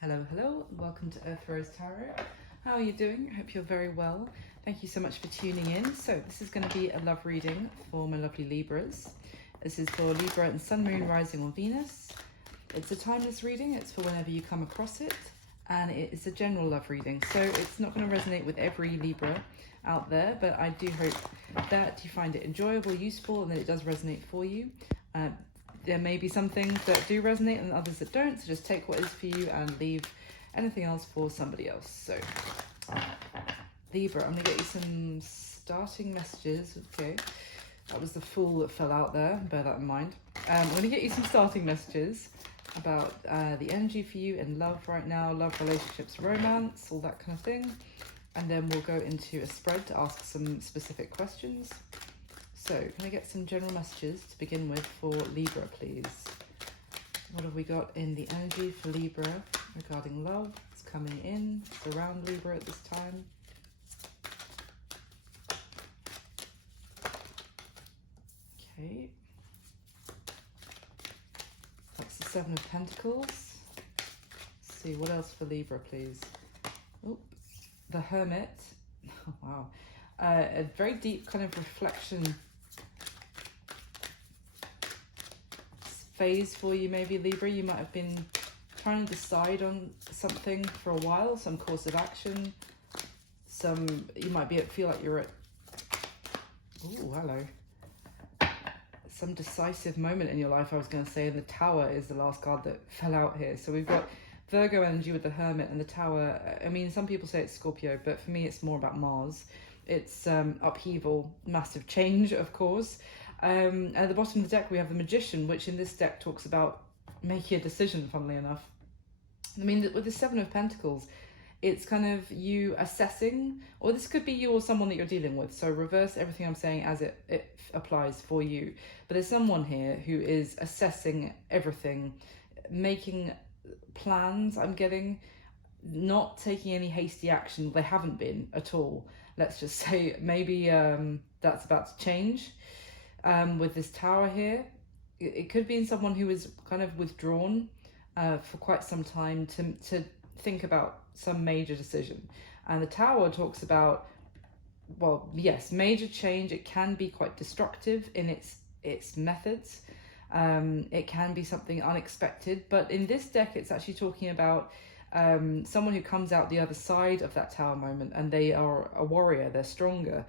Hello, hello, welcome to Earth Rose Tarot. How are you doing? I hope you're very well. Thank you so much for tuning in. So this is going to be a love reading for my lovely Libras. This is for Libra and Sun, Moon, Rising on Venus. It's a timeless reading. It's for whenever you come across it. And it's a general love reading. So it's not going to resonate with every Libra out there, but I do hope that you find it enjoyable, useful, and that it does resonate for you. There may be some things that do resonate and others that don't, so just take what is for you and leave anything else for somebody else. So, Libra, I'm going to get you some starting messages. Okay, that was the Fool that fell out there, bear that in mind. I'm going to get you some starting messages about the energy for you in love right now, love, relationships, romance, all that kind of thing. And then we'll go into a spread to ask some specific questions. So, can I get some general messages to begin with for Libra, please? What have we got in the energy for Libra regarding love? It's coming in. It's around Libra at this time. Okay. That's the Seven of Pentacles. Let's see, what else for Libra, please? Oh, the Hermit. Oh, wow. A very deep kind of reflection phase for you, maybe Libra. You might have been trying to decide on something for a while, some course of action. You might feel like you're at, oh, hello, some decisive moment in your life, I was going to say, and the Tower is the last card that fell out here. So we've got Virgo energy with the Hermit and the Tower. I mean, some people say it's Scorpio, but for me it's more about Mars. It's upheaval, massive change, of course. At the bottom of the deck, we have the Magician, which in this deck talks about making a decision, funnily enough. I mean, with the Seven of Pentacles, it's kind of you assessing, or this could be you or someone that you're dealing with. So reverse everything I'm saying as it applies for you. But there's someone here who is assessing everything, making plans, I'm getting, not taking any hasty action. They haven't been at all. Let's just say maybe that's about to change. With this Tower here, it could be in someone who is kind of withdrawn for quite some time to think about some major decision. And the Tower talks about, well, yes, major change. It can be quite destructive in its methods. It can be something unexpected, but in this deck it's actually talking about someone who comes out the other side of that Tower moment, and they are a warrior, they're stronger.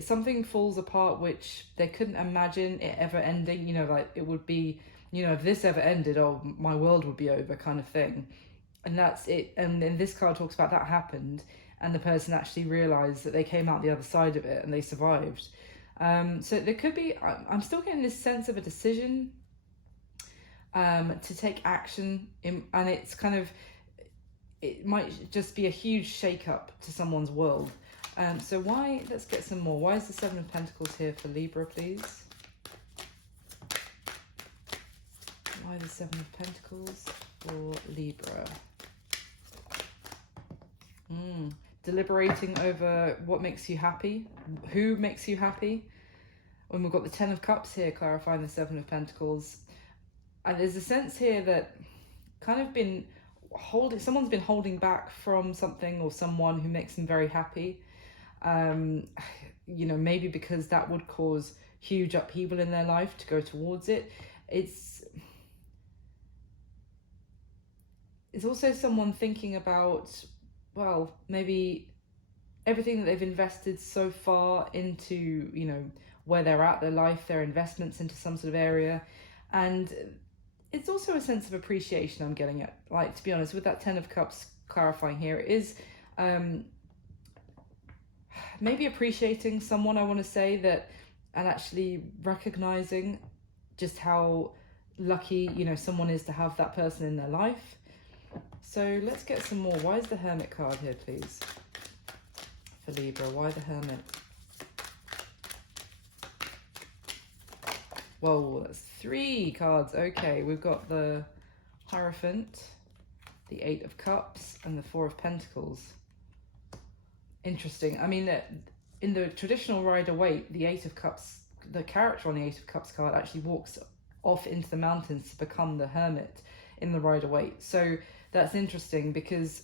Something falls apart which they couldn't imagine it ever ending, like it would be, if this ever ended, oh, my world would be over, kind of thing. And that's it. And then this card talks about that happened, and the person actually realized that they came out the other side of it and they survived. So there could be, I'm still getting this sense of a decision to take action and it's kind of, it might just be a huge shake-up to someone's world. So let's get some more. Why is the Seven of Pentacles here for Libra, please? Why the Seven of Pentacles for Libra? Deliberating over what makes you happy, who makes you happy. When we've got the Ten of Cups here clarifying the Seven of Pentacles. And there's a sense here that kind of someone's been holding back from something or someone who makes them very happy. Maybe because that would cause huge upheaval in their life to go towards it. It's also someone thinking about, well, maybe everything that they've invested so far into, where they're at, their life, their investments into some sort of area. And it's also a sense of appreciation I'm getting at. Like, to be honest, with that Ten of Cups clarifying here, it is maybe appreciating someone, I want to say, that, and actually recognizing just how lucky, someone is to have that person in their life. So let's get some more. Why is the Hermit card here, please, for Libra? Why the Hermit? Whoa, that's 3 cards. Okay, we've got the Hierophant, the Eight of Cups, and the Four of Pentacles. Interesting. I mean, in the traditional Rider-Waite, the Eight of Cups, the character on the Eight of Cups card actually walks off into the mountains to become the Hermit. in the Rider-Waite. So that's interesting because,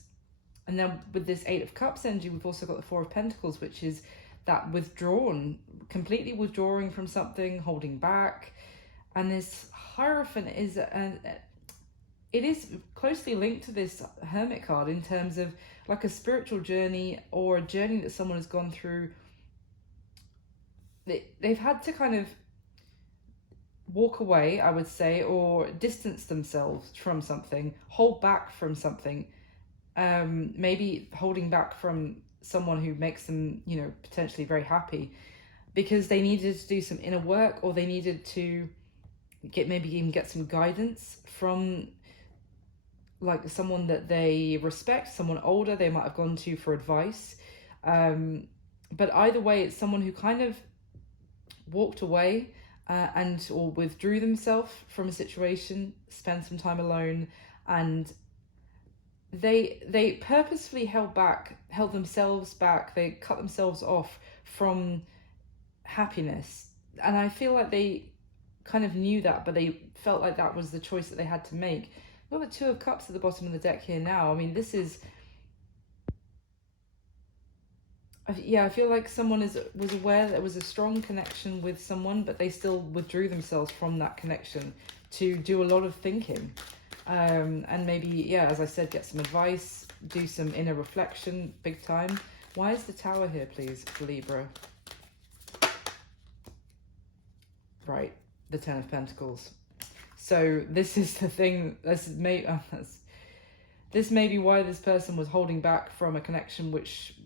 and then with this Eight of Cups energy, we've also got the Four of Pentacles, which is that completely withdrawing from something, holding back. And this Hierophant is it is closely linked to this Hermit card in terms of like a spiritual journey or a journey that someone has gone through. They've had to kind of walk away, I would say, or distance themselves from something, hold back from something, maybe holding back from someone who makes them, you know, potentially very happy, because they needed to do some inner work, or they needed to maybe even get some guidance from like someone that they respect, someone older they might have gone to for advice. But either way, it's someone who kind of walked away or withdrew themselves from a situation, spent some time alone, and they purposefully held themselves back. They cut themselves off from happiness. And I feel like they kind of knew that, but they felt like that was the choice that they had to make. We've got the Two of Cups at the bottom of the deck here now. I mean, this is, yeah, I feel like someone was aware that there was a strong connection with someone, but they still withdrew themselves from that connection to do a lot of thinking. And maybe, yeah, as I said, get some advice, do some inner reflection, big time. Why is the Tower here, please, for Libra? Right, the Ten of Pentacles. So this is the thing, this may be why this person was holding back from a connection which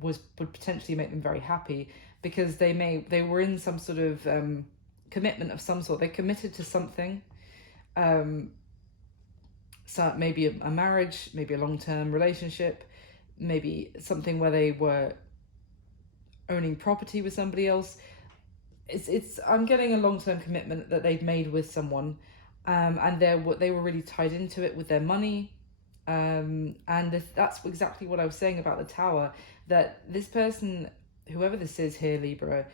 would potentially make them very happy, because they were in some sort of commitment of some sort. They committed to something, so maybe a marriage, maybe a long-term relationship, maybe something where they were owning property with somebody else. I'm getting a long-term commitment that they'd made with someone, and they were really tied into it with their money, and that's exactly what I was saying about the Tower, that this person, whoever this is here, Libra,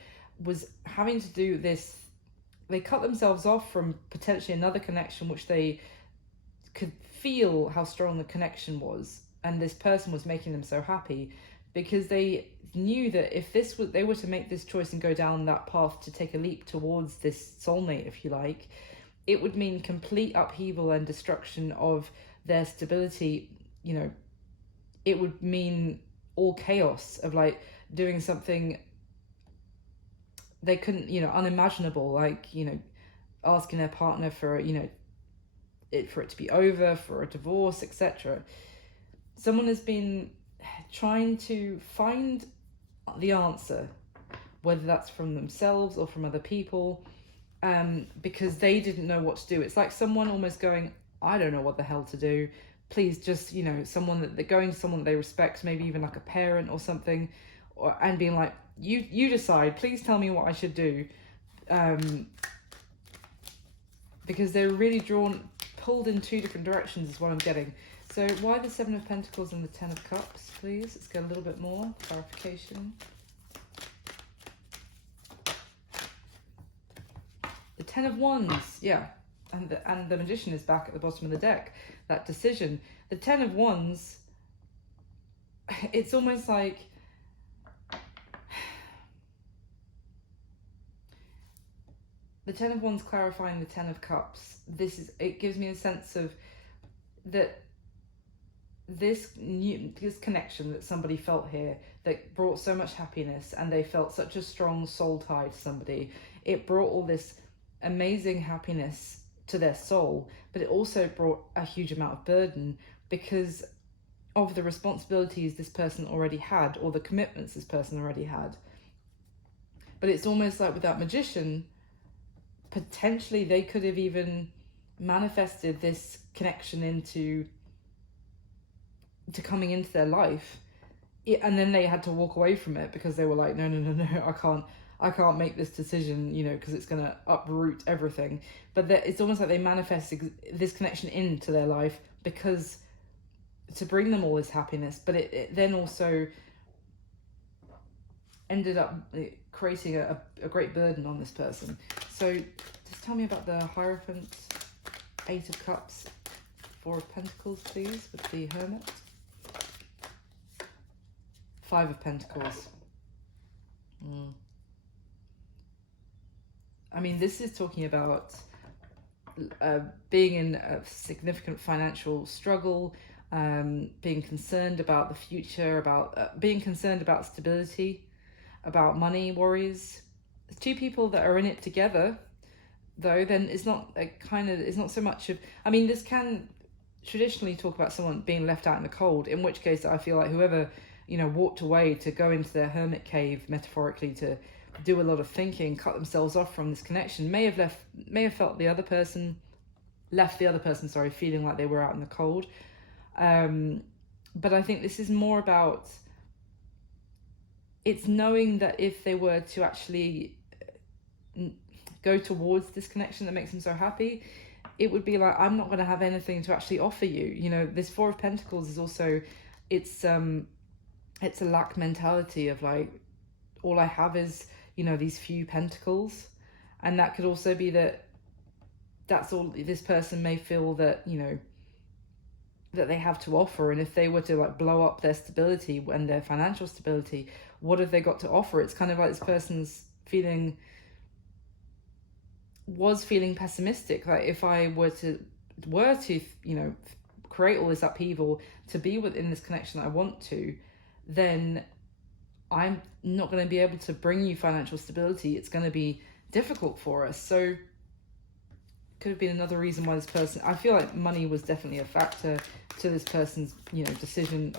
was having to do this. They cut themselves off from potentially another connection, which they could feel how strong the connection was, and this person was making them so happy, because they knew that if they were to make this choice and go down that path to take a leap towards this soulmate, if you like, it would mean complete upheaval and destruction of their stability. You know, it would mean all chaos of like doing something they couldn't, you know, unimaginable, like, you know, asking their partner for, you know, for it to be over, for a divorce, etc. Someone has been trying to find the answer, whether that's from themselves or from other people, because they didn't know what to do. It's like someone almost going, I don't know what the hell to do. Please just, you know, someone that they're going to someone that they respect, maybe even like a parent or something, and being like, you decide, please tell me what I should do. Because they're really pulled in two different directions is what I'm getting. So why the Seven of Pentacles and the Ten of Cups, please? Let's get a little bit more clarification. The Ten of Wands, yeah. And the Magician is back at the bottom of the deck. That decision. The Ten of Wands, it's almost like the Ten of Wands clarifying the Ten of Cups. It gives me a sense of that this connection that somebody felt here that brought so much happiness, and they felt such a strong soul tie to somebody. It brought all this amazing happiness to their soul, but it also brought a huge amount of burden because of the responsibilities this person already had, or the commitments this person already had. But it's almost like with that Magician, potentially they could have even manifested this connection into coming into their life, and then they had to walk away from it because they were like, no, I can't make this decision, you know, because it's going to uproot everything. But it's almost like they manifested this connection into their life because to bring them all this happiness, but it then also ended up creating a great burden on this person. So just tell me about the Hierophant Eight of Cups, Four of Pentacles, please, with the Hermit. Five of Pentacles. I mean, this is talking about being in a significant financial struggle, being concerned about the future, about being concerned about stability, about money worries. Two people that are in it together, though, then it's not it's not so much of, I mean, this can traditionally talk about someone being left out in the cold, in which case I feel like whoever, walked away to go into their hermit cave, metaphorically, to do a lot of thinking, cut themselves off from this connection, may have felt left the other person, feeling like they were out in the cold. But I think this is more about, it's knowing that if they were to actually go towards this connection that makes them so happy, it would be like, I'm not going to have anything to actually offer you. This Four of Pentacles is also, it's a lack mentality of like, all I have is, these few pentacles. And that could also be that's all this person may feel that, that they have to offer. And if they were to like blow up their stability and their financial stability, what have they got to offer? It's kind of like this person's was feeling pessimistic. Like, if I were to create all this upheaval to be within this connection that I want to, then I'm not going to be able to bring you financial stability. It's going to be difficult for us. So could have been another reason why this person, I feel like money was definitely a factor to this person's, decision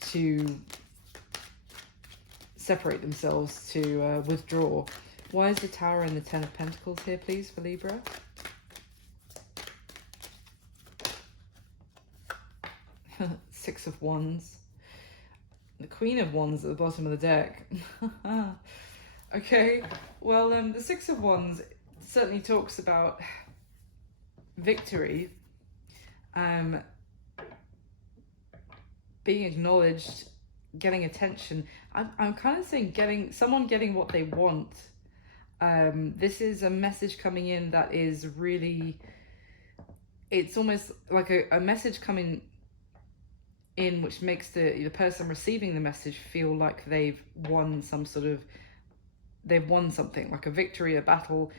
to separate themselves, to withdraw. Why is the Tower and the Ten of Pentacles here, please, for Libra? Six of Wands. The Queen of Wands at the bottom of the deck. Okay, well, the Six of Wands certainly talks about victory, being acknowledged, getting attention. I'm kind of saying getting what they want. This is a message coming in that is really, it's almost like a message coming in which makes the person receiving the message feel like they've won something, like a victory, a battle,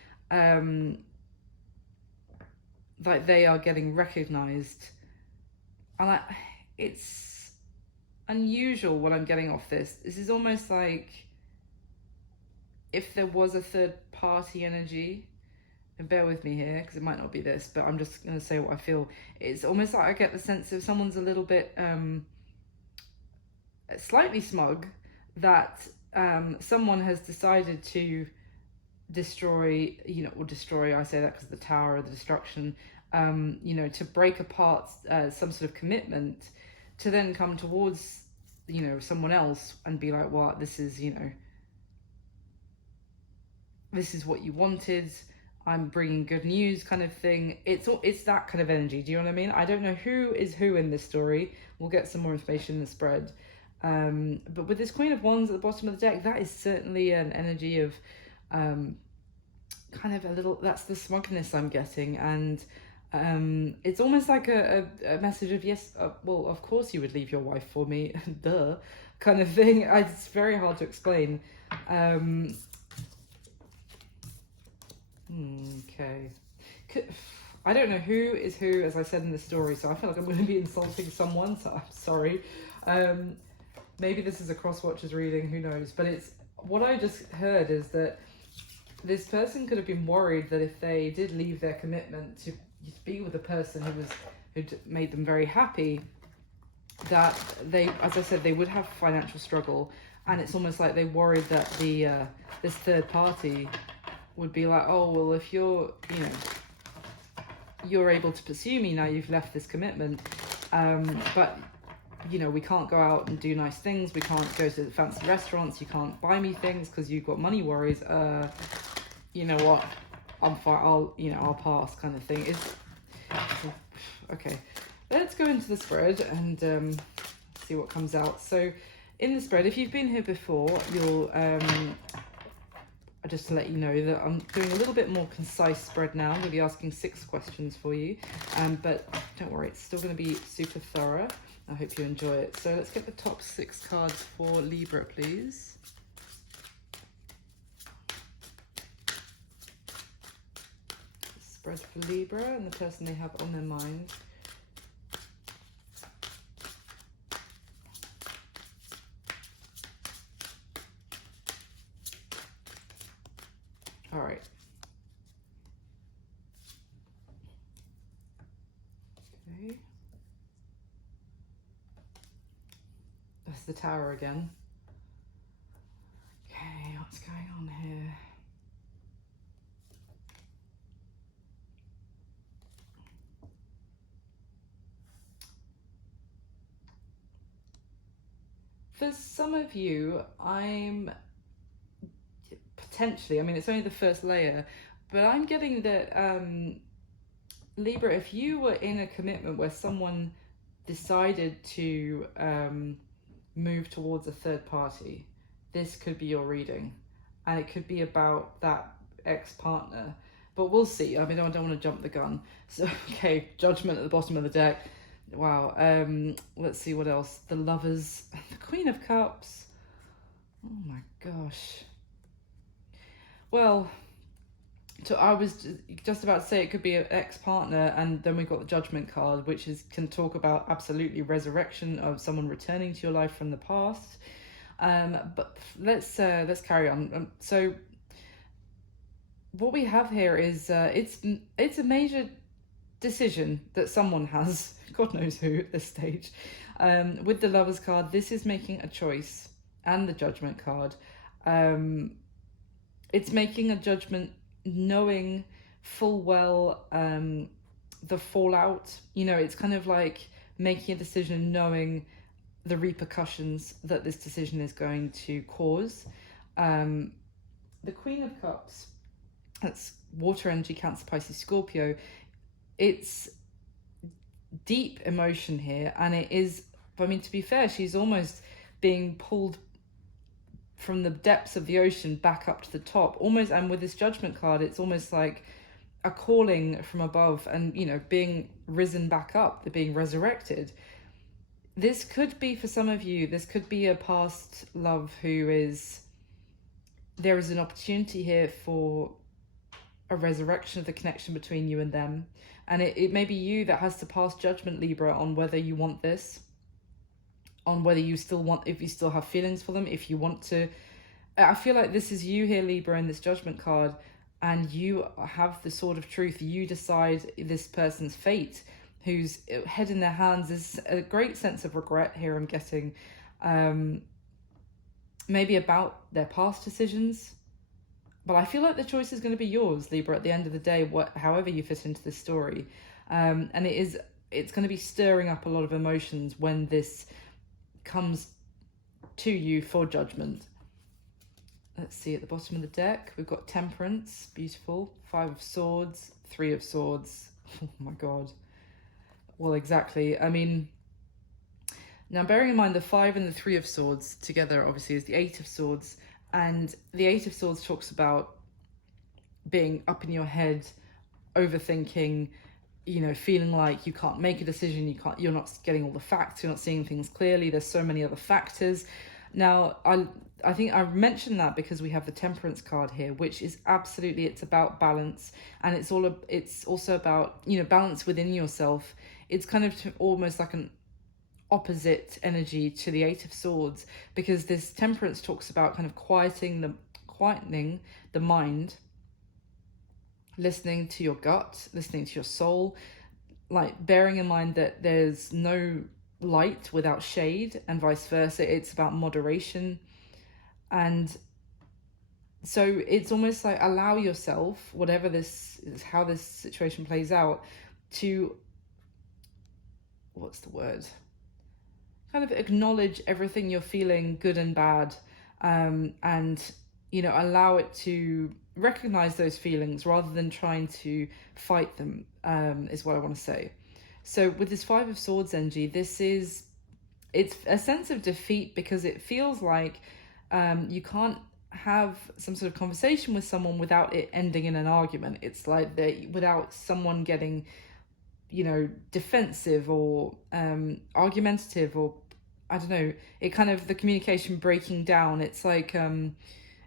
like they are getting recognized. And it's unusual what I'm getting off this. This is almost like if there was a third party energy, and bear with me here because it might not be this, but I'm just going to say what I feel. It's almost like I get the sense of someone's a little bit slightly smug that someone has decided to destroy, I say that because of the Tower or the destruction, to break apart some sort of commitment, to then come towards, someone else and be like, well, this is what you wanted, I'm bringing good news kind of thing. It's that kind of energy. Do you know what I mean? I don't know who is who in this story. We'll get some more information in the spread. But with this Queen of Wands at the bottom of the deck, that is certainly an energy of kind of a little, that's the smugness I'm getting. And it's almost like a message of, yes, well, of course you would leave your wife for me, duh, kind of thing. It's very hard to explain. Okay. I don't know who is who, as I said in the story, so I feel like I'm going to be insulting someone, so I'm sorry. Maybe this is a cross-watchers reading, who knows. But it's what I just heard is that this person could have been worried that if they did leave their commitment to be with a person who'd made them very happy, that they, as I said, they would have financial struggle. And it's almost like they worried that this third party would be like, oh, well, if you're able to pursue me now, you've left this commitment, but we can't go out and do nice things, we can't go to fancy restaurants, you can't buy me things because you've got money worries. You know what, I'm fine, I'll pass, kind of thing. Okay, let's go into the spread and see what comes out. So in the spread, if you've been here before, you'll just to let you know that I'm doing a little bit more concise spread now. I'm going to be asking 6 questions for you, but don't worry, it's still going to be super thorough. I hope you enjoy it. So let's get the top 6 cards for Libra, please. Spread for Libra and the person they have on their mind. All right. Okay. That's the Tower again. Okay, what's going on here? For some of you, I'm potentially, I mean, it's only the first layer, but I'm getting that, Libra, if you were in a commitment where someone decided to move towards a third party, this could be your reading. And it could be about that ex-partner. But we'll see. I mean, I don't want to jump the gun. So, okay, Judgment at the bottom of the deck. Wow. Let's see what else. The Lovers, the Queen of Cups. Oh my gosh. Well, so I was just about to say it could be an ex-partner, and then we've got the Judgment card, which can talk about absolutely resurrection of someone returning to your life from the past. But let's carry on. So what we have here is it's a major decision that someone has, God knows who at this stage. With the Lovers card, this is making a choice, and the Judgment card. It's making a judgment knowing full well the fallout. You know, it's kind of like making a decision knowing the repercussions that this decision is going to cause. The Queen of Cups, that's water energy, Cancer, Pisces, Scorpio. It's deep emotion here, and it is, I mean, to be fair, she's almost being pulled from the depths of the ocean back up to the top, almost. And with this Judgment card, it's almost like a calling from above, and, you know, being risen back up, they're being resurrected. This could be, for some of you, this could be a past love who is, there is an opportunity here for a resurrection of the connection between you and them. And it may be you that has to pass judgment, Libra, on whether you want this, on whether you still want, if you still have feelings for them, if you want to. I feel like this is you here, Libra, in this Judgment card, and you have the Sword of Truth. You decide this person's fate, whose head in their hands. Is a great sense of regret here I'm getting, maybe about their past decisions. But I feel like the choice is going to be yours, Libra, at the end of the day, however you fit into this story. And it's going to be stirring up a lot of emotions when this comes to you for judgment. Let's see, at the bottom of the deck, we've got Temperance, beautiful. 5 of Swords, 3 of Swords. Oh my God. Well, exactly. I mean, now bearing in mind the 5 and the 3 of Swords together, obviously, is the 8 of Swords. And the 8 of Swords talks about being up in your head, overthinking, you know, feeling like you can't make a decision, you're not getting all the facts, you're not seeing things clearly, there's so many other factors. Now, I think I mentioned that because we have the Temperance card here, which is absolutely, it's about balance, and it's also about, you know, balance within yourself. It's kind of almost like an opposite energy to the 8 of Swords, because this Temperance talks about kind of quietening the mind, listening to your gut, listening to your soul, like bearing in mind that there's no light without shade, and vice versa. It's about moderation. And so it's almost like allow yourself, whatever this is, how this situation plays out, to, what's the word? Kind of acknowledge everything you're feeling, good and bad, and, you know, allow it to recognize those feelings rather than trying to fight them, is what I want to say. So with this 5 of Swords energy, it's a sense of defeat, because it feels like you can't have some sort of conversation with someone without it ending in an argument. It's like without someone getting, you know, defensive or argumentative, or I don't know, it kind of, the communication breaking down. It's like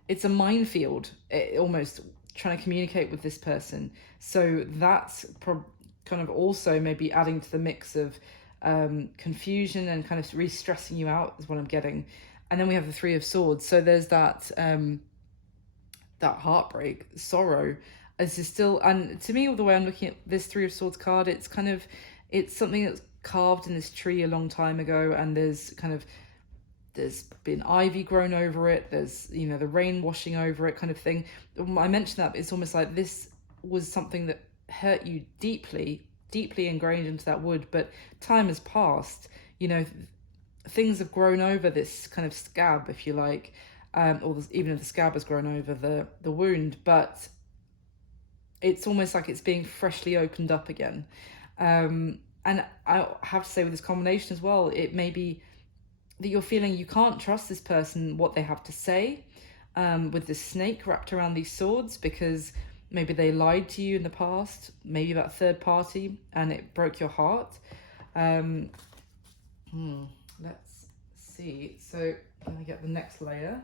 it's a minefield, almost, trying to communicate with this person. So that's kind of also maybe adding to the mix of confusion and kind of re-stressing you out is what I'm getting. And then we have the Three of Swords. So there's that that heartbreak, sorrow. This is still, and to me, the way I'm looking at this Three of Swords card, it's kind of, it's something that's carved in this tree a long time ago, and there's been ivy grown over it, there's, you know, the rain washing over it, kind of thing. I mentioned that, but it's almost like this was something that hurt you deeply ingrained into that wood, but time has passed, you know, things have grown over this kind of scab, if you like, or even if the scab has grown over the wound, but it's almost like it's being freshly opened up again. And I have to say, with this combination as well, it may be that you're feeling you can't trust this person, what they have to say, with this snake wrapped around these swords, because maybe they lied to you in the past, maybe about third party, and it broke your heart. Let's see. So let me get the next layer.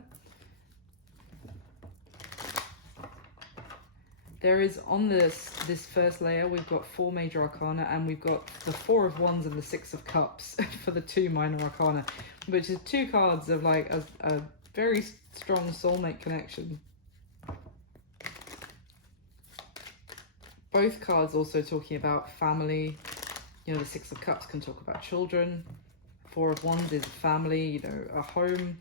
There is, on this first layer, we've got 4 major arcana, and we've got the 4 of Wands and the 6 of Cups for the 2 minor arcana, which is 2 cards of like a very strong soulmate connection. Both cards also talking about family. You know, the 6 of Cups can talk about children. 4 of Wands is family, you know, a home.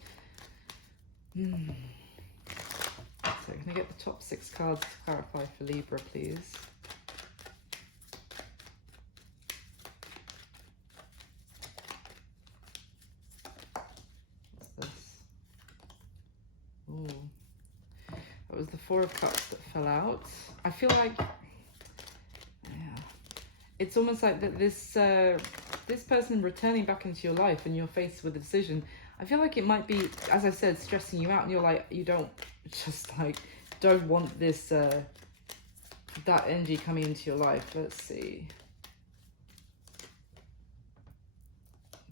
So can I get the top 6 cards to clarify for Libra, please? What's this? Ooh. That was the 4 of Cups that fell out. I feel like, yeah, it's almost like that this person returning back into your life and you're faced with a decision. I feel like it might be, as I said, stressing you out, and you're like, you don't want this, that energy coming into your life. Let's see.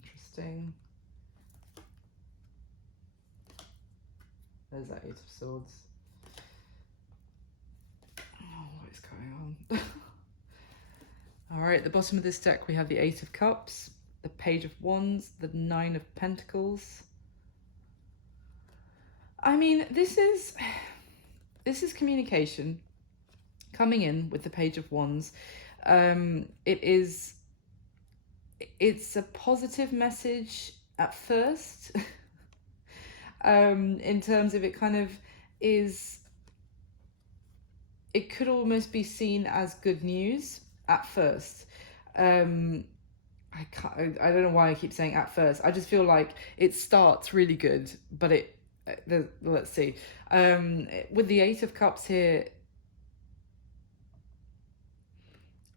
Interesting. There's that 8 of Swords. Oh, what is going on? All right, at the bottom of this deck, we have the 8 of Cups, the Page of Wands, the 9 of Pentacles. I mean, this is communication coming in with the Page of Wands. It's a positive message at first, in terms of, it kind of is, it could almost be seen as good news at first. I don't know why I keep saying at first. I just feel like it starts really good, but let's see. With the 8 of Cups here,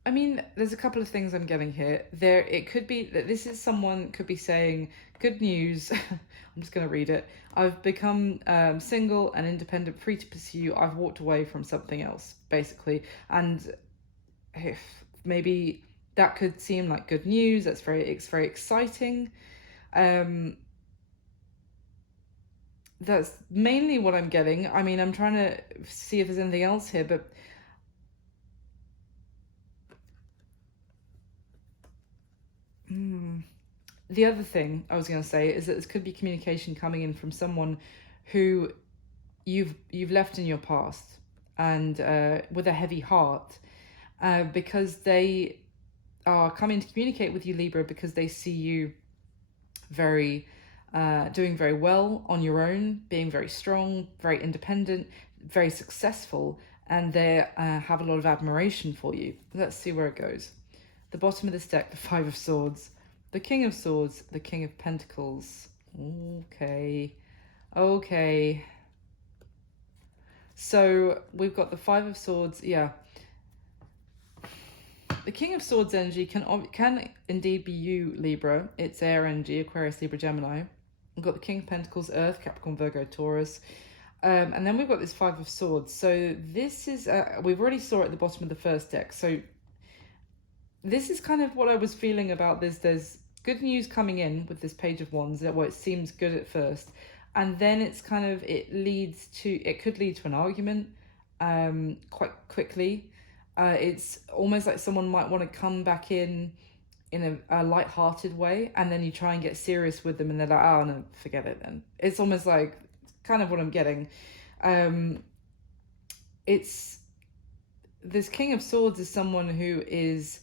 I mean, there's a couple of things I'm getting here. It could be that this is someone could be saying, good news. I'm just going to read it. I've become single and independent, free to pursue. I've walked away from something else, basically. And if maybe that could seem like good news, it's very exciting. That's mainly what I'm getting. I mean, I'm trying to see if there's anything else here, but the other thing I was going to say is that this could be communication coming in from someone who you've left in your past, and with a heavy heart, because they are coming to communicate with you, Libra, because they see you doing very well on your own, being very strong, very independent, very successful, and they have a lot of admiration for you. Let's see where it goes. The bottom of this deck, the 5 of Swords, the King of Swords, the King of Pentacles. Okay. So we've got the 5 of Swords. Yeah. The King of Swords energy can indeed be you, Libra. It's air energy, Aquarius, Libra, Gemini. We've got the King of Pentacles, Earth, Capricorn, Virgo, Taurus. And then we've got this Five of Swords. So this is, we've already saw it at the bottom of the first deck. So this is kind of what I was feeling about this. There's good news coming in with this Page of Wands, well, it seems good at first. And then it's kind of, it could lead to an argument quite quickly. It's almost like someone might want to come back in a light-hearted way, and then you try and get serious with them and they're like, oh no, forget it then. It's almost like kind of what I'm getting. It's this King of Swords is someone who is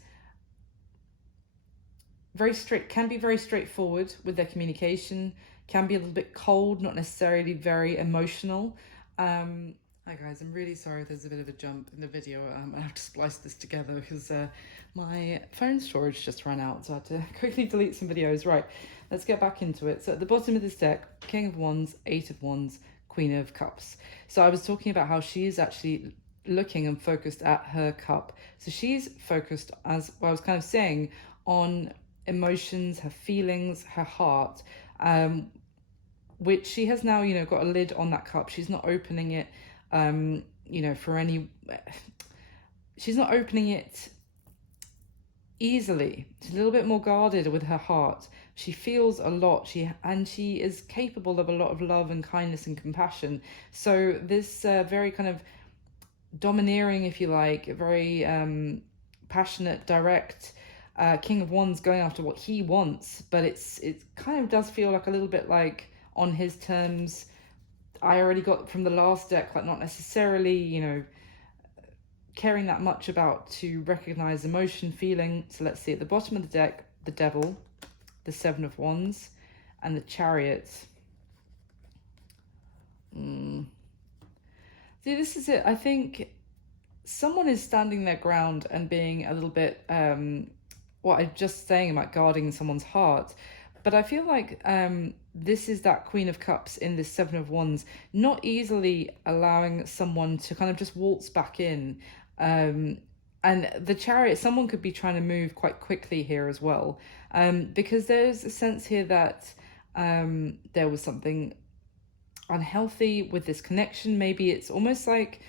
can be very straightforward with their communication, can be a little bit cold, not necessarily very emotional. Hi guys, I'm really sorry if there's a bit of a jump in the video. I have to splice this together because my phone storage just ran out, so I had to quickly delete some videos. Right, let's get back into it. So at the bottom of this deck, King of Wands, Eight of Wands, Queen of Cups. So I was talking about how she is actually looking and focused at her cup. So she's focused, as I was kind of saying, on emotions, her feelings, her heart, which she has now, you know, got a lid on that cup. She's not opening it, you know, she's not opening it easily. She's a little bit more guarded with her heart. She feels a lot, and she is capable of a lot of love and kindness and compassion. So this very kind of domineering, if you like, very passionate, direct King of Wands going after what he wants, but it kind of does feel like a little bit like on his terms. I already got from the last deck, like not necessarily, you know, caring that much about to recognize emotion, feeling. So let's see, at the bottom of the deck, the Devil, the Seven of Wands, and the Chariot. See, this is it. I think someone is standing their ground and being a little bit, what I'm just saying about guarding someone's heart. But I feel like this is that Queen of Cups in this Seven of Wands, not easily allowing someone to kind of just waltz back in. And the Chariot, someone could be trying to move quite quickly here as well. Because there's a sense here that there was something unhealthy with this connection. Maybe it's almost like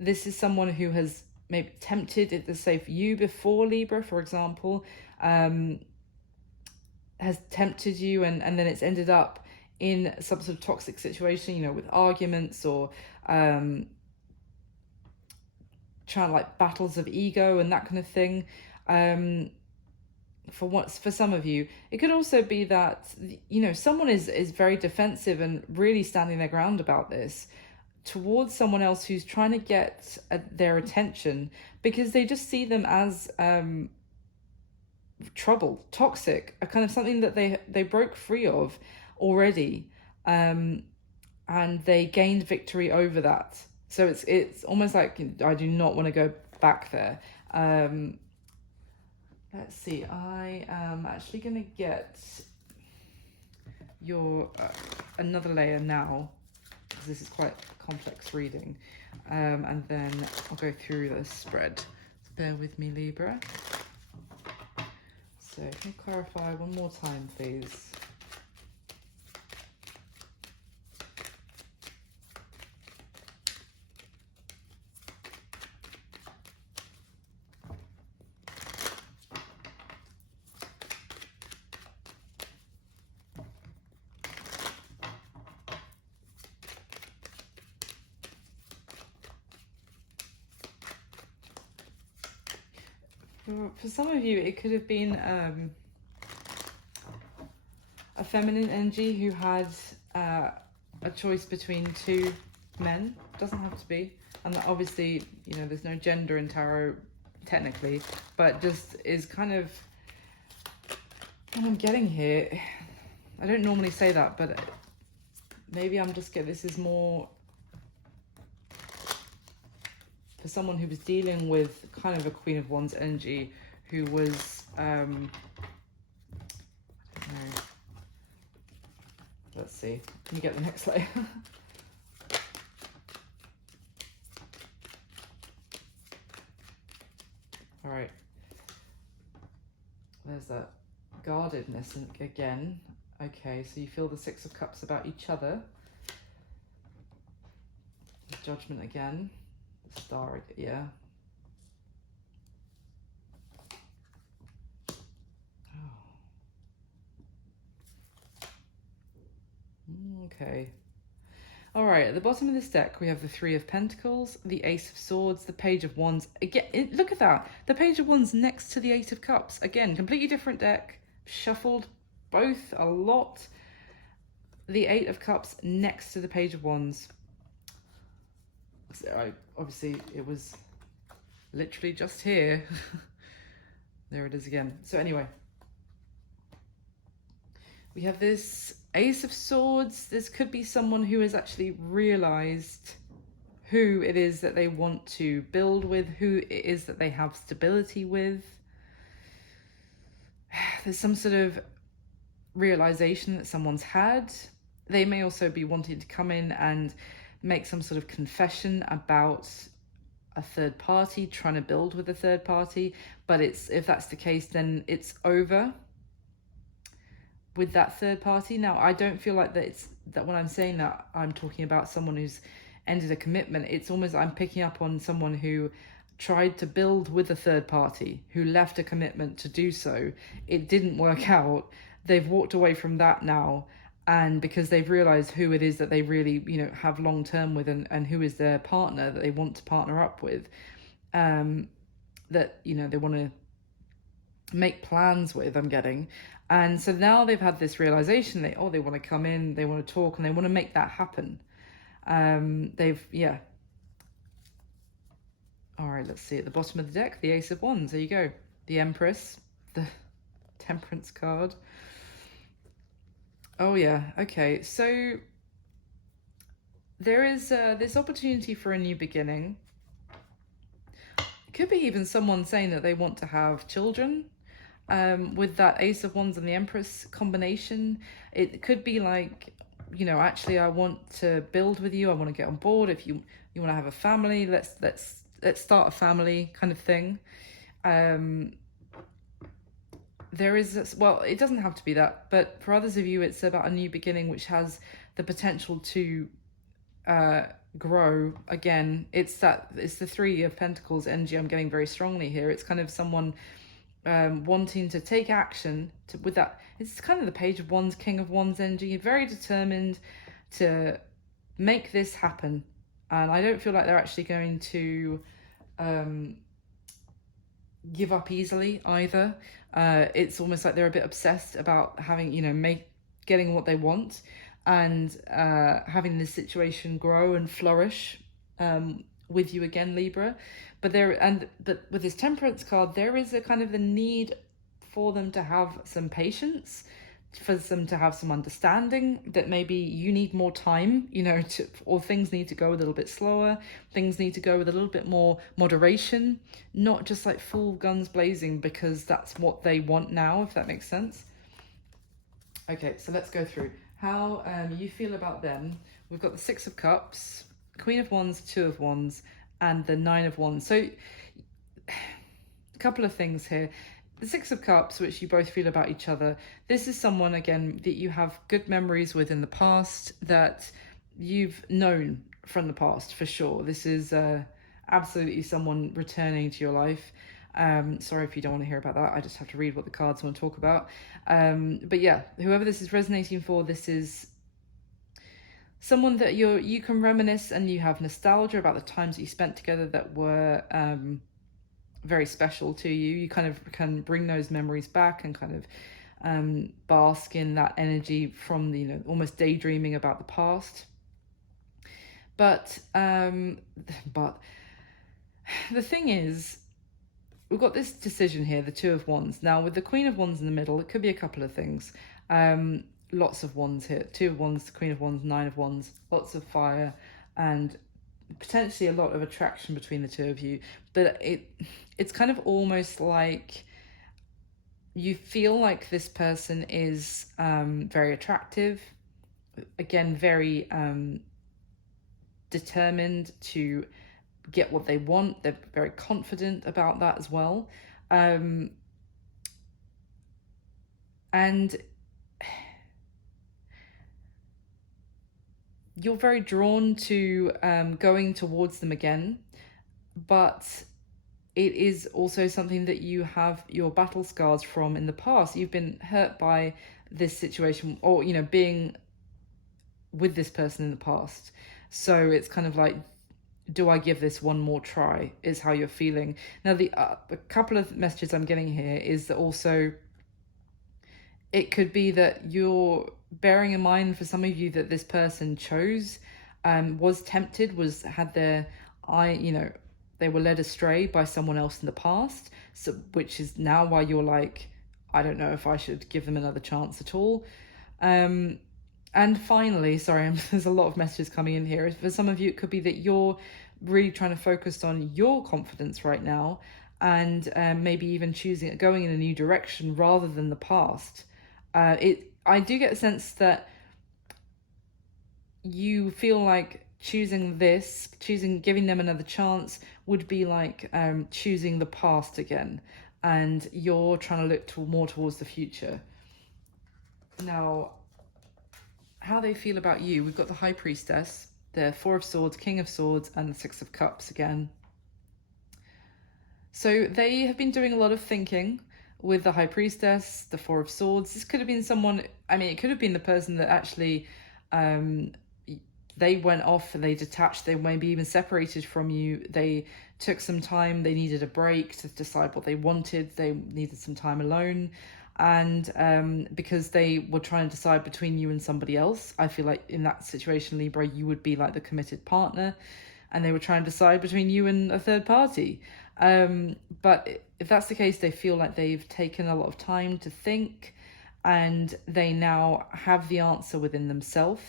this is someone who has maybe tempted it to say for you before, Libra, for example, has tempted you, and then it's ended up in some sort of toxic situation, you know, with arguments or trying like battles of ego and that kind of thing. For some of you, it could also be that, you know, someone is very defensive and really standing their ground about this towards someone else who's trying to get their attention, because they just see them as trouble, toxic, a kind of something that they broke free of already, and they gained victory over that. So it's almost like I do not want to go back there. Let's see, I am actually going to get your another layer now, because this is quite complex reading, and then I'll go through the spread. So bear with me, Libra. So can you clarify one more time, please? For some of you, it could have been a feminine energy who had a choice between two men. Doesn't have to be. And obviously, you know, there's no gender in tarot technically, but just is kind of what I'm getting here. I don't normally say that, but maybe I'm just getting, this is more for someone who was dealing with kind of a Queen of Wands energy, who was, I don't know, let's see, can you get the next layer? All right, there's that guardedness again. Okay, so you feel the Six of Cups about each other. Judgment again. The Star, yeah. Okay. All right, at the bottom of this deck, we have the Three of Pentacles, the Ace of Swords, the Page of Wands. Again, look at that. The Page of Wands next to the Eight of Cups. Again, completely different deck. Shuffled both a lot. The Eight of Cups next to the Page of Wands. So obviously, it was literally just here. There it is again. So anyway, we have this Ace of Swords. This could be someone who has actually realized who it is that they want to build with, who it is that they have stability with. There's some sort of realization that someone's had. They may also be wanting to come in and make some sort of confession about a third party, trying to build with a third party. But if that's the case, then it's over with that third party. Now, I don't feel like that when I'm saying that, I'm talking about someone who's ended a commitment. It's almost, I'm picking up on someone who tried to build with a third party, who left a commitment to do so. It didn't work out. They've walked away from that now, and because they've realized who it is that they really, have long term with, and who is their partner that they want to partner up with, that they want to make plans with, I'm getting. And so now they've had this realization they want to come in, they want to talk, and they want to make that happen. All right, let's see at the bottom of the deck, the Ace of Wands. There you go. The Empress, the Temperance card. Oh yeah, okay. So there is this opportunity for a new beginning. It could be even someone saying that they want to have children. With that Ace of Wands and the Empress combination, it could be like, actually I want to build with you. I want to get on board. If you want to have a family, let's start a family kind of thing. There is, well, it doesn't have to be that, but for others of you, it's about a new beginning, which has the potential to grow again. It's the Three of Pentacles energy I'm getting very strongly here. It's kind of someone wanting to take action with that. It's kind of the Page of Wands, King of Wands energy, very determined to make this happen. And I don't feel like they're actually going to give up easily either. It's almost like they're a bit obsessed about having, getting what they want, and having this situation grow and flourish with you again, Libra. But with this Temperance card, there is a kind of the need for them to have some patience, for them to have some understanding that maybe you need more time, or things need to go a little bit slower. Things need to go with a little bit more moderation, not just like full guns blazing because that's what they want now, if that makes sense. Okay, so let's go through how you feel about them. We've got the Six of Cups, Queen of Wands, Two of Wands, and the Nine of Wands. So a couple of things here. The Six of Cups, which you both feel about each other. This is someone, again, that you have good memories with in the past, that you've known from the past, for sure. This is absolutely someone returning to your life. Sorry if you don't want to hear about that. I just have to read what the cards want to talk about. But yeah, whoever this is resonating for, this is someone that you can reminisce and you have nostalgia about the times that you spent together that were very special to you. You kind of can bring those memories back and kind of bask in that energy from the, almost daydreaming about the past. But the thing is, we've got this decision here, the Two of Wands. Now, with the Queen of Wands in the middle, it could be a couple of things. Lots of wands here. Two of Wands, Queen of Wands, Nine of Wands, lots of fire, and potentially a lot of attraction between the two of you. But it's kind of almost like you feel like this person is very attractive, again, very determined to get what they want. They're very confident about that as well. And you're very drawn to going towards them again, but it is also something that you have your battle scars from in the past. You've been hurt by this situation, or, you know, being with this person in the past. So it's kind of like, do I give this one more try, is how you're feeling. Now, a couple of messages I'm getting here is that also it could be that you're bearing in mind, for some of you, that this person chose, was tempted, had their eye, you know, they were led astray by someone else in the past. So, which is now why you're like, I don't know if I should give them another chance at all. And finally, sorry, there's a lot of messages coming in here. For some of you, it could be that you're really trying to focus on your confidence right now, and maybe even going in a new direction rather than the past. I do get a sense that you feel like giving them another chance would be like choosing the past again, and you're trying to look more towards the future. Now, how they feel about you, we've got the High Priestess, the Four of Swords, King of Swords, and the Six of Cups again. So they have been doing a lot of thinking with the High Priestess, the Four of Swords. This could have been someone, I mean, it could have been the person that actually they went off and they detached, they maybe even separated from you. They took some time, they needed a break to decide what they wanted, they needed some time alone. And because they were trying to decide between you and somebody else, I feel like in that situation, Libra, you would be like the committed partner, and they were trying to decide between you and a third party. But if that's the case, they feel like they've taken a lot of time to think, and they now have the answer within themselves.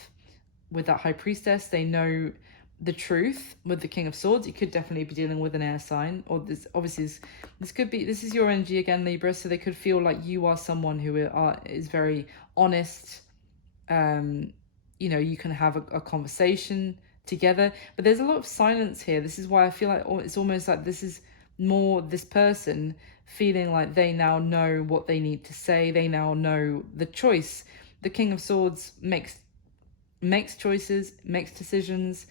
With that High Priestess, they know the truth. With the King of Swords, you could definitely be dealing with an air sign, or this is your energy again, Libra. So they could feel like you are someone who is very honest. You know, you can have a conversation together, but there's a lot of silence here. This is why I feel like it's almost like this is more this person feeling like they now know what they need to say. They now know the choice. The King of Swords makes choices, makes decisions,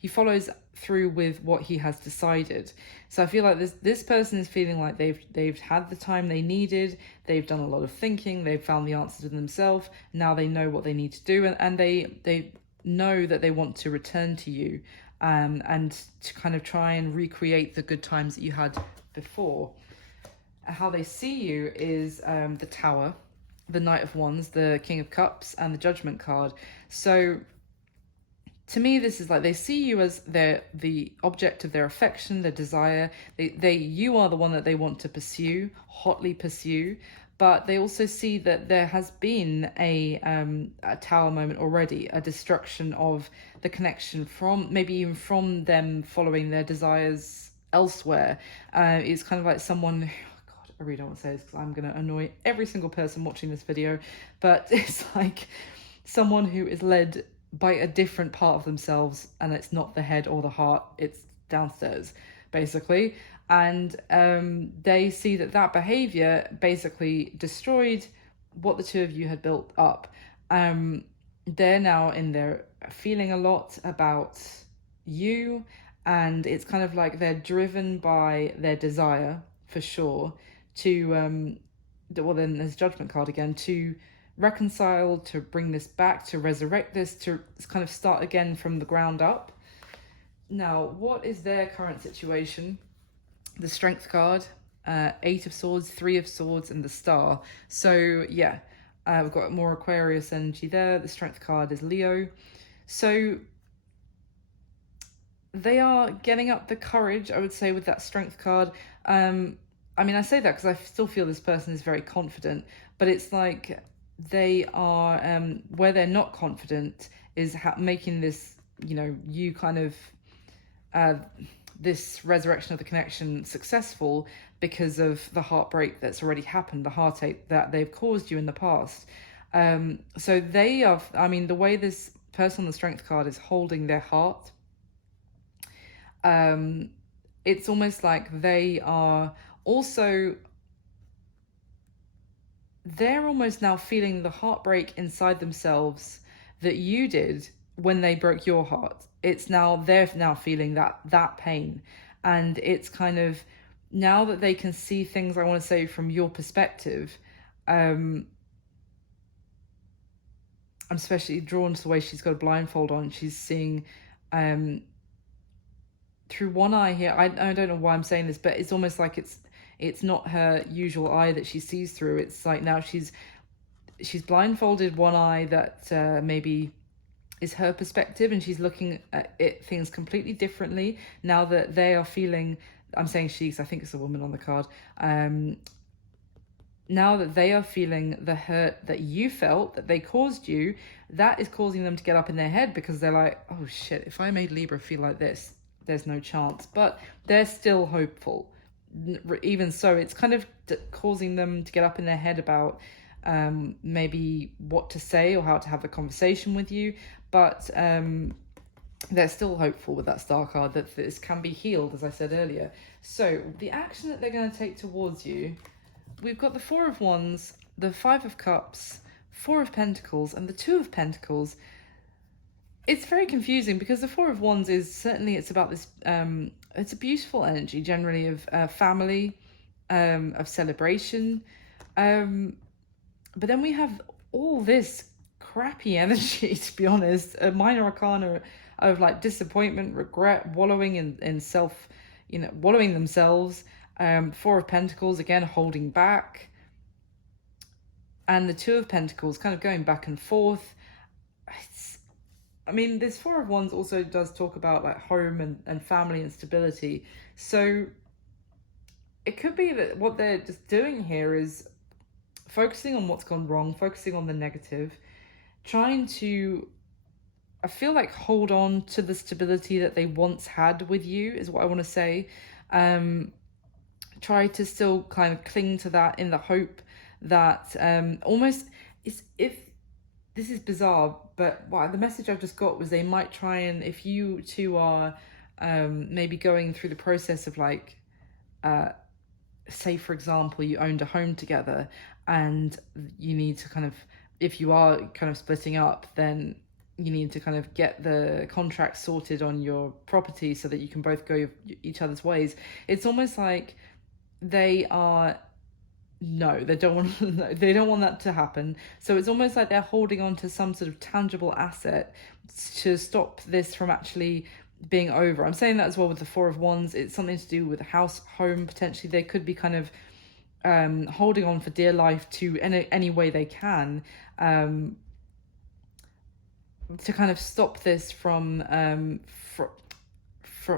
he follows through with what he has decided. So I feel like this person is feeling like they've had the time they needed, they've done a lot of thinking, they've found the answer to themselves. Now they know what they need to do, and they know that they want to return to you, and to kind of try and recreate the good times that you had before. How they see you is the Tower, the Knight of Wands, the King of Cups, and the Judgment card. So to me, this is like they see you as the object of their affection, their desire. You are the one that they want to hotly pursue. But they also see that there has been a Tower moment already, a destruction of the connection maybe even from them following their desires elsewhere. It's kind of like someone, I really don't want to say this because I'm going to annoy every single person watching this video, but it's like someone who is led by a different part of themselves, and it's not the head or the heart, it's downstairs, basically. And they see that behavior basically destroyed what the two of you had built up. They're now in there feeling a lot about you, and it's kind of like they're driven by their desire, for sure, to then there's Judgment card again, to reconcile, to bring this back, to resurrect this, to kind of start again from the ground up. Now, what is their current situation? The Strength card, Eight of Swords, Three of Swords, and the Star. So yeah, we've got more Aquarius energy there. The Strength card is Leo. So they are getting up the courage, I would say, with that Strength card. I mean, I say that because I still feel this person is very confident, but it's like they are, where they're not confident is making this, you know, you kind of, this resurrection of the connection successful because of the heartbreak that's already happened, the heartache that they've caused you in the past. So they are, I mean, the way this person on the Strength card is holding their heart, it's almost like they are also they're almost now feeling the heartbreak inside themselves that you did when they broke your heart. It's now, they're now feeling that pain. And it's kind of, now that they can see things, I want to say, from your perspective, I'm especially drawn to the way she's got a blindfold on. She's seeing through one eye here. I don't know why I'm saying this, but it's almost like it's not her usual eye that she sees through. It's like now she's blindfolded one eye that maybe is her perspective, and she's looking at things completely differently now that they are feeling, I'm saying she, because I think it's a woman on the card, now that they are feeling the hurt that you felt, that they caused you, that is causing them to get up in their head, because they're like, oh shit, if I made Libra feel like this, there's no chance. But they're still hopeful. Even so, it's kind of causing them to get up in their head about maybe what to say or how to have a conversation with you. But they're still hopeful with that star card that this can be healed, as I said earlier. So the action that they're going to take towards you, we've got the Four of Wands, the Five of Cups, Four of Pentacles, and the Two of Pentacles. It's very confusing because the Four of Wands is certainly, it's about this, it's a beautiful energy generally of family, of celebration. But then we have all this crappy energy, to be honest, a minor arcana of like disappointment, regret, wallowing in self, wallowing themselves. Four of Pentacles, again, holding back. And the Two of Pentacles, kind of going back and forth. This Four of Wands also does talk about like home and family and stability. So it could be that what they're just doing here is focusing on what's gone wrong, focusing on the negative, trying to, I feel like, hold on to the stability that they once had with you, is what I want to say. Try to still kind of cling to that in the hope that almost, if this is bizarre, but the message I've just got was they might try and, if you two are maybe going through the process of like, say for example, you owned a home together and you need to kind of, if you are kind of splitting up, then you need to kind of get the contract sorted on your property so that you can both go each other's ways. It's almost like they don't want that to happen. So it's almost like they're holding on to some sort of tangible asset to stop this from actually being over. I'm saying that as well with the Four of Wands. It's something to do with a house, home, potentially. They could be kind of holding on for dear life to any way they can, to kind of stop this from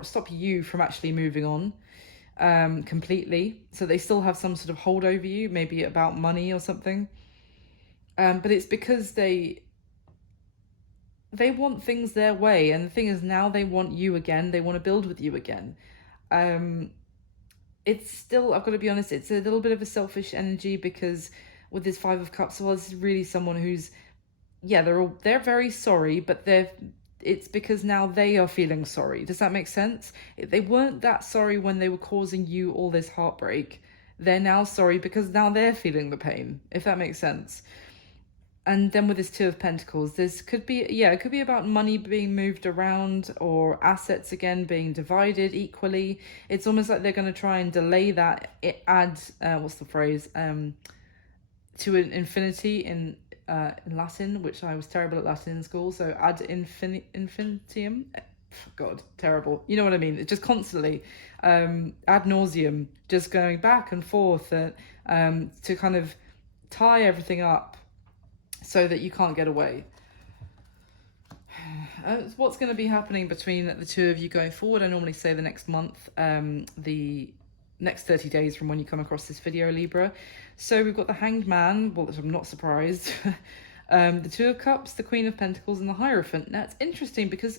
stop you from actually moving on completely. So they still have some sort of hold over you, maybe about money or something, but it's because they want things their way. And the thing is, now they want you again, they want to build with you again. It's still, I've got to be honest, it's a little bit of a selfish energy, because with this Five of Cups, well, this is really someone who's, they're very sorry, but it's because now they are feeling sorry. Does that make sense? They weren't that sorry when they were causing you all this heartbreak. They're now sorry because now they're feeling the pain, if that makes sense. And then with this Two of Pentacles, this could be, it could be about money being moved around, or assets again being divided equally. It's almost like they're going to try and delay that. It adds, what's the phrase? To an infinity in Latin, which I was terrible at Latin in school. So ad infinitum. God, terrible. You know what I mean? It's just constantly ad nauseum, just going back and forth to kind of tie everything up so that you can't get away. What's going to be happening between the two of you going forward? I normally say the next month, the next 30 days from when you come across this video, Libra. So we've got the Hanged Man, well, I'm not surprised. The Two of Cups, the Queen of Pentacles, and the Hierophant. Now, it's interesting because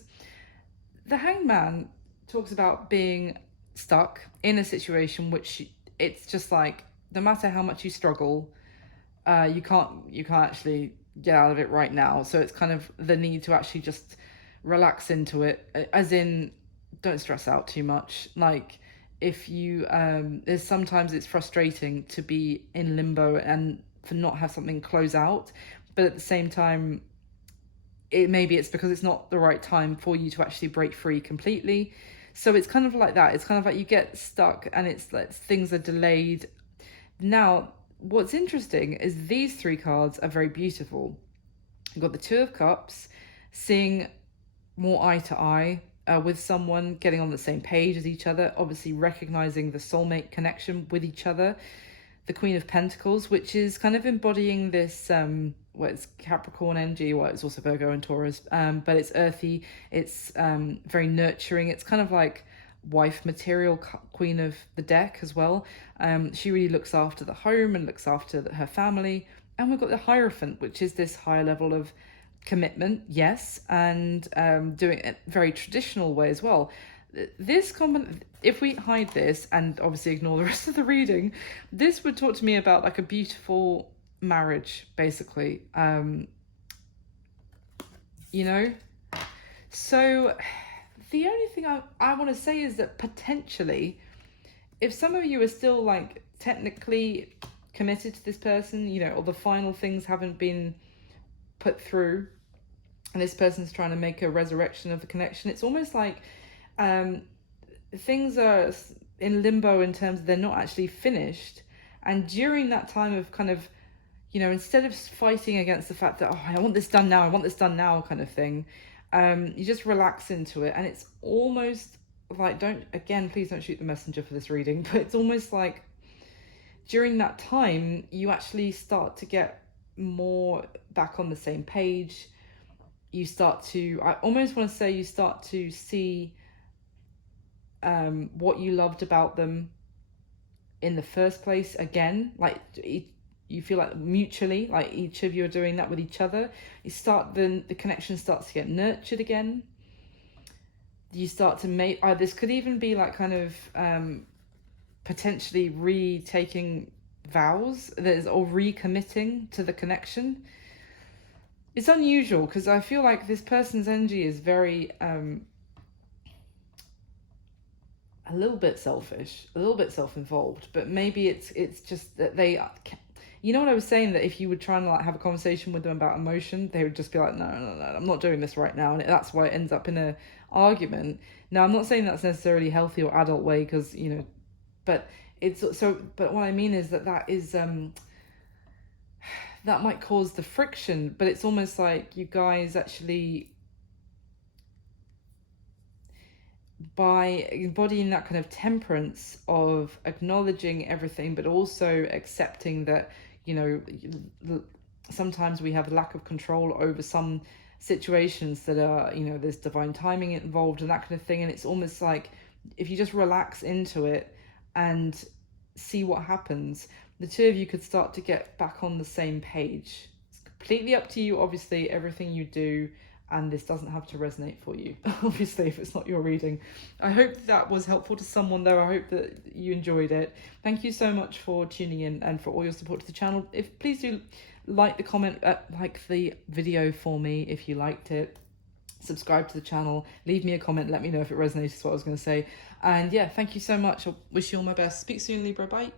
the Hanged Man talks about being stuck in a situation which it's just like, no matter how much you struggle, you can't actually get out of it right now. So it's kind of the need to actually just relax into it, as in, don't stress out too much. Like, if you there's sometimes it's frustrating to be in limbo and not have something close out, but at the same time, maybe it's because it's not the right time for you to actually break free completely. So it's kind of like that. It's kind of like you get stuck and it's like things are delayed. Now, what's interesting is these 3 cards are very beautiful. You've got the Two of Cups, seeing more eye to eye with someone, getting on the same page as each other, obviously recognizing the soulmate connection with each other. The Queen of Pentacles, which is kind of embodying this, well, it's Capricorn energy, well, it's also Virgo and Taurus, but it's earthy, it's very nurturing. It's kind of like wife material, Queen of the deck as well. She really looks after the home and looks after her family. And we've got the Hierophant, which is this higher level of commitment, yes, and doing it a very traditional way as well. This if we hide this and obviously ignore the rest of the reading, this would talk to me about like a beautiful marriage, basically. You know, so the only thing I want to say is that potentially, if some of you are still like technically committed to this person, you know, or the final things haven't been put through and this person's trying to make a resurrection of the connection, it's almost like things are in limbo in terms of they're not actually finished. And during that time of kind of, you know, instead of fighting against the fact that, oh, I want this done now, I want this done now kind of thing, you just relax into it. And it's almost like, please don't shoot the messenger for this reading, but it's almost like during that time, you actually start to get more back on the same page. You start to, I almost want to say, you start to see what you loved about them in the first place again. Like you feel like mutually, like each of you are doing that with each other. You start, then the connection starts to get nurtured again. You start to make, this could even be like kind of potentially retaking vows, or recommitting to the connection. It's unusual because I feel like this person's energy is very a little bit selfish, a little bit self-involved, but maybe it's just that they, you know what I was saying, that if you would try and like have a conversation with them about emotion, they would just be like, no, I'm not doing this right now, and that's why it ends up in a argument. Now, I'm not saying that's necessarily healthy or adult way, because, you know, but it's so, but what I mean is that is that might cause the friction, but it's almost like you guys actually, by embodying that kind of temperance of acknowledging everything, but also accepting that, you know, sometimes we have lack of control over some situations that are, you know, there's divine timing involved and that kind of thing. And it's almost like if you just relax into it and see what happens, the two of you could start to get back on the same page. It's completely up to you, obviously, everything you do, and this doesn't have to resonate for you, obviously, if it's not your reading. I hope that was helpful to someone, though. I hope that you enjoyed it. Thank you so much for tuning in and for all your support to the channel. Please do like the video for me if you liked it. Subscribe to the channel. Leave me a comment. Let me know if it resonates with what I was going to say. And yeah, thank you so much. I wish you all my best. Speak soon, Libra. Bye.